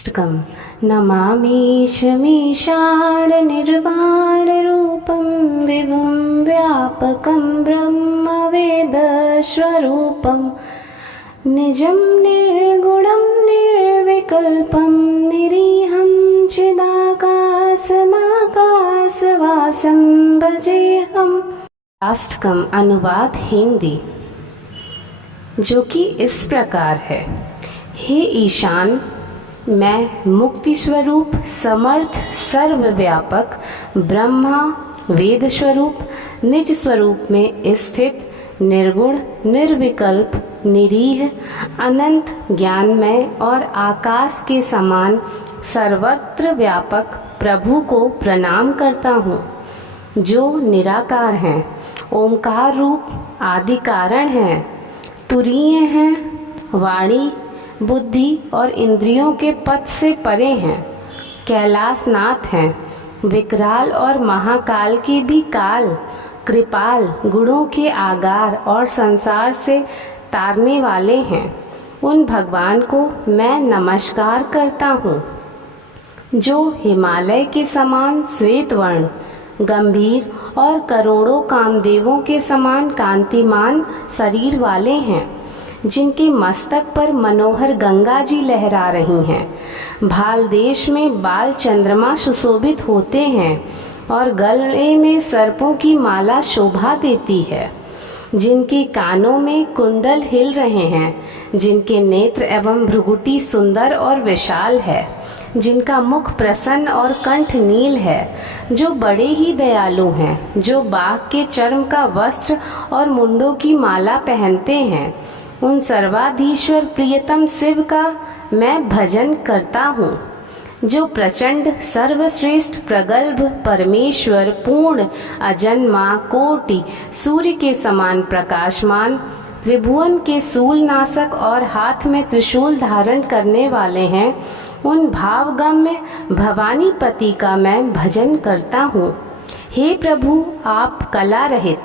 अष्टकम् नमामीशमीशाननिर्वाणरूपं विभुं व्यापकं ब्रह्मवेदस्वरूपं निजं निर्गुणं निर्विकल्पं निरीहं चिदाकाशमाकाशवासं भजेऽहम्। अष्टकम् अनुवाद हिंदी, जो कि इस प्रकार है। हे ईशान, मैं मुक्ति स्वरूप समर्थ सर्वव्यापक ब्रह्मा वेद स्वरूप निज स्वरूप में स्थित निर्गुण निर्विकल्प निरीह अनंत ज्ञानमय और आकाश के समान सर्वत्र व्यापक प्रभु को प्रणाम करता हूँ, जो निराकार हैं, ओंकार रूप आदि कारण हैं, तुरीय हैं, वाणी बुद्धि और इंद्रियों के पथ से परे हैं, कैलाशनाथ हैं, विकराल और महाकाल की भी काल, कृपाल गुणों के आगार और संसार से तारने वाले हैं। उन भगवान को मैं नमस्कार करता हूँ, जो हिमालय के समान श्वेत वर्ण, गंभीर और करोड़ों कामदेवों के समान कांतिमान शरीर वाले हैं, जिनके मस्तक पर मनोहर गंगा जी लहरा रही हैं। भाल देश में बाल चंद्रमा सुशोभित होते हैं और गले में सर्पों की माला शोभा देती है, जिनके कानों में कुंडल हिल रहे हैं, जिनके नेत्र एवं भ्रुकुटी सुंदर और विशाल है, जिनका मुख प्रसन्न और कंठ नील है, जो बड़े ही दयालु हैं, जो बाघ के चर्म का वस्त्र और मुंडों की माला पहनते हैं। उन सर्वाधीश्वर प्रियतम शिव का मैं भजन करता हूँ, जो प्रचंड सर्वश्रेष्ठ प्रगल्भ परमेश्वर पूर्ण अजन्मा कोटि सूर्य के समान प्रकाशमान त्रिभुवन के शूलनाशक और हाथ में त्रिशूल धारण करने वाले हैं। उन भावगम्य भवानीपति का मैं भजन करता हूँ। हे प्रभु, आप कला रहित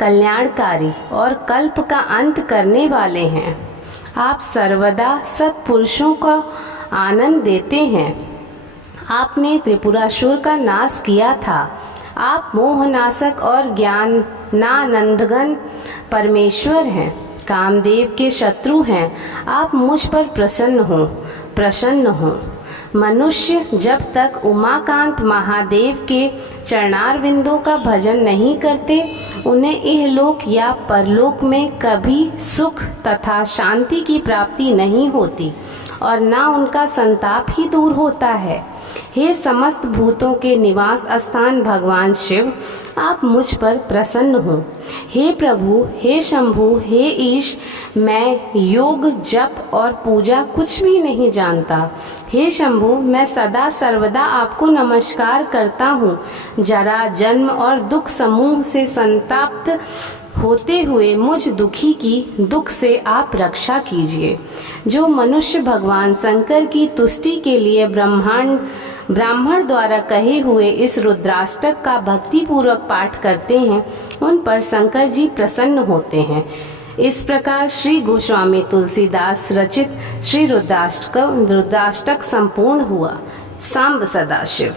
कल्याणकारी और कल्प का अंत करने वाले हैं। आप सर्वदा सब पुरुषों का आनंद देते हैं। आपने त्रिपुरासुर का नाश किया था। आप मोहनाशक और ज्ञानानंदघन परमेश्वर हैं, कामदेव के शत्रु हैं। आप मुझ पर प्रसन्न हो। मनुष्य जब तक उमाकांत महादेव के चरणारविंदों का भजन नहीं करते, उन्हें इहलोक या परलोक में कभी सुख तथा शांति की प्राप्ति नहीं होती और ना उनका संताप ही दूर होता है। हे समस्त भूतों के निवास स्थान भगवान शिव, आप मुझ पर प्रसन्न हो। हे प्रभु, हे शंभु, हे ईश, मैं योग जप और पूजा कुछ भी नहीं जानता। हे शंभु, मैं सदा सर्वदा आपको नमस्कार करता हूँ। जरा जन्म और दुख समूह से संताप्त होते हुए मुझ दुखी की दुख से आप रक्षा कीजिए। जो मनुष्य भगवान शंकर की तुष्टि के लिए ब्राह्मण द्वारा कहे हुए इस रुद्राष्टक का भक्ति पूर्वक पाठ करते हैं, उन पर शंकर जी प्रसन्न होते हैं। इस प्रकार श्री गोस्वामी तुलसीदास रचित श्री रुद्राष्टक संपूर्ण हुआ। सांब सदाशिव।